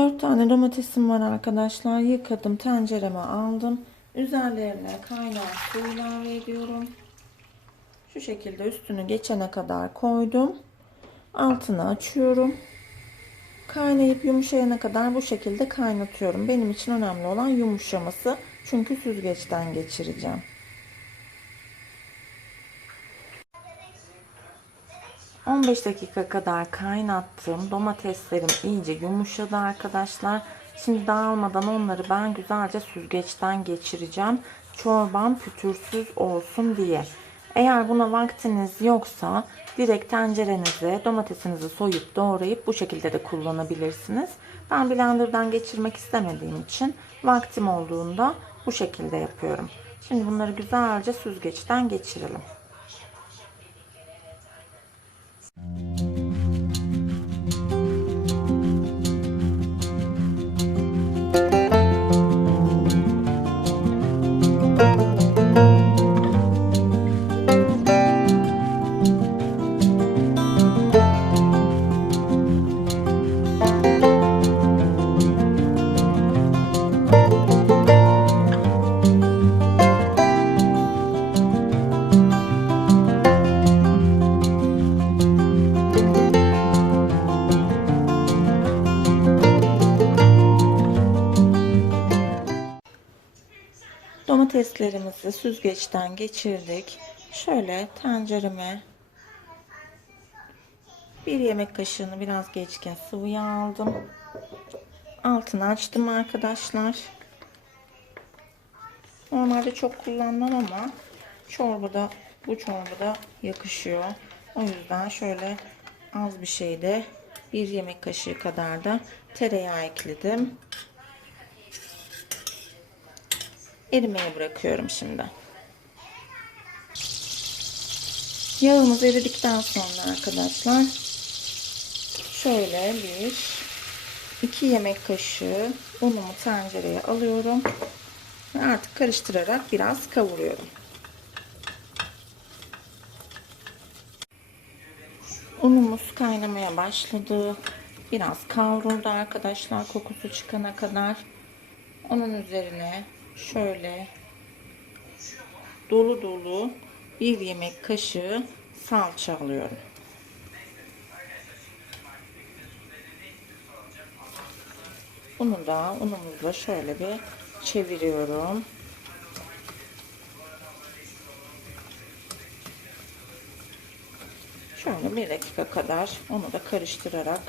4 tane domatesim var arkadaşlar. Yıkadım, tencereme aldım. Üzerlerine kaynar su ilave ediyorum. Şu şekilde üstünü geçene kadar koydum. Altını açıyorum. Kaynayıp yumuşayana kadar bu şekilde kaynatıyorum. Benim için önemli olan yumuşaması. Çünkü süzgeçten geçireceğim. ...15 dakika kadar kaynattım. Domateslerim iyice yumuşadı arkadaşlar. Şimdi dağılmadan onları ben güzelce süzgeçten geçireceğim. Çorbam pütürsüz olsun diye. Eğer buna vaktiniz yoksa direkt tencerenize domatesinizi soyup doğrayıp bu şekilde de kullanabilirsiniz. Ben blenderdan geçirmek istemediğim için vaktim olduğunda bu şekilde yapıyorum. Şimdi bunları güzelce süzgeçten geçirelim. Domateslerimizi süzgeçten geçirdik. Şöyle tencereme bir yemek kaşığını biraz geçken sıvı yağ aldım. Altını açtım arkadaşlar. Normalde çok kullanmam ama çorbada bu çorbada yakışıyor. O yüzden şöyle az bir şeyde bir yemek kaşığı kadar da tereyağı ekledim. Erimeye bırakıyorum şimdi. Yağımız eridikten sonra arkadaşlar şöyle bir iki yemek kaşığı unumu tencereye alıyorum ve artık karıştırarak biraz kavuruyorum. Unumuz kaynamaya başladı. Biraz kavruldu arkadaşlar kokusu çıkana kadar. Onun üzerine şöyle dolu dolu bir yemek kaşığı salça alıyorum. Bunu da unumuzla şöyle bir çeviriyorum. Şöyle bir dakika kadar onu da karıştırarak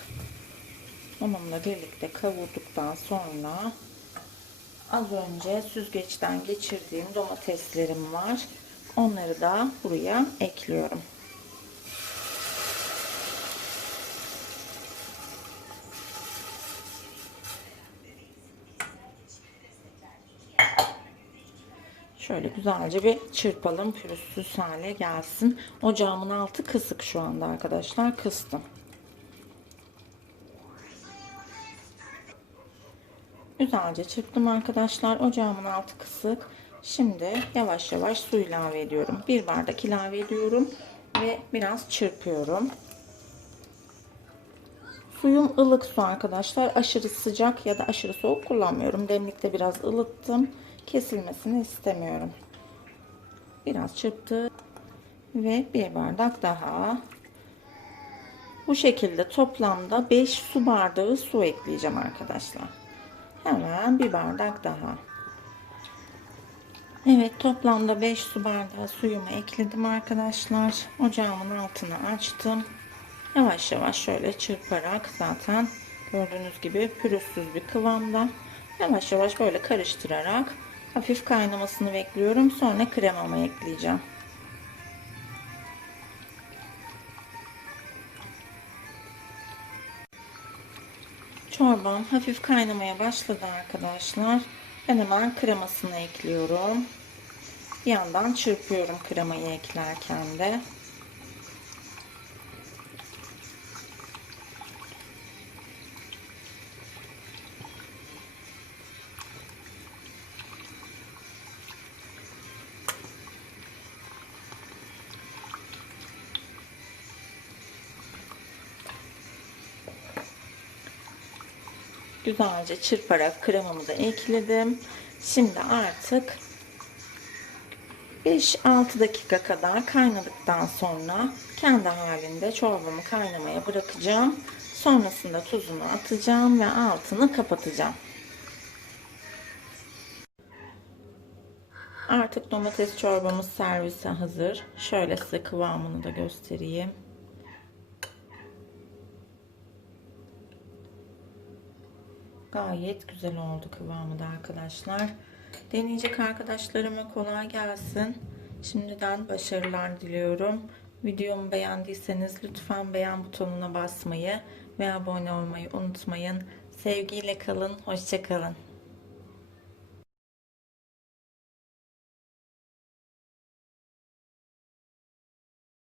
unumla birlikte kavurduktan sonra Az önce süzgeçten geçirdiğim domateslerim var. Onları da buraya ekliyorum. Şöyle güzelce bir çırpalım pürüzsüz hale gelsin. Ocağımın altı kısık şu anda arkadaşlar. Kıstım. Güzelce çırptım arkadaşlar. Ocağımın altı kısık. Şimdi yavaş yavaş su ilave ediyorum. Bir bardak ilave ediyorum ve biraz çırpıyorum. Suyum ılık su arkadaşlar. Aşırı sıcak ya da aşırı soğuk kullanmıyorum. Demlikte biraz ılıttım. Kesilmesini istemiyorum. Biraz çırptı ve bir bardak daha. Bu şekilde toplamda 5 su bardağı su ekleyeceğim arkadaşlar. Hemen bir bardak daha. Evet toplamda 5 su bardağı suyumu ekledim arkadaşlar. Ocağımın altını açtım. Yavaş yavaş şöyle çırparak zaten gördüğünüz gibi pürüzsüz bir kıvamda. Yavaş yavaş böyle karıştırarak hafif kaynamasını bekliyorum. Sonra kremamı ekleyeceğim. Çorbam hafif kaynamaya başladı arkadaşlar. Ben hemen kremasını ekliyorum. Bir yandan çırpıyorum kremayı eklerken de. Güzelce çırparak kremamı da ekledim. Şimdi artık 5-6 dakika kadar kaynadıktan sonra kendi halinde çorbamı kaynamaya bırakacağım. Sonrasında tuzunu atacağım ve altını kapatacağım. Artık domates çorbamız servise hazır. Şöyle size kıvamını da göstereyim. Gayet güzel oldu kıvamı da arkadaşlar. Deneyecek arkadaşlarıma kolay gelsin. Şimdiden başarılar diliyorum. Videomu beğendiyseniz lütfen beğen butonuna basmayı ve abone olmayı unutmayın. Sevgiyle kalın, hoşça kalın.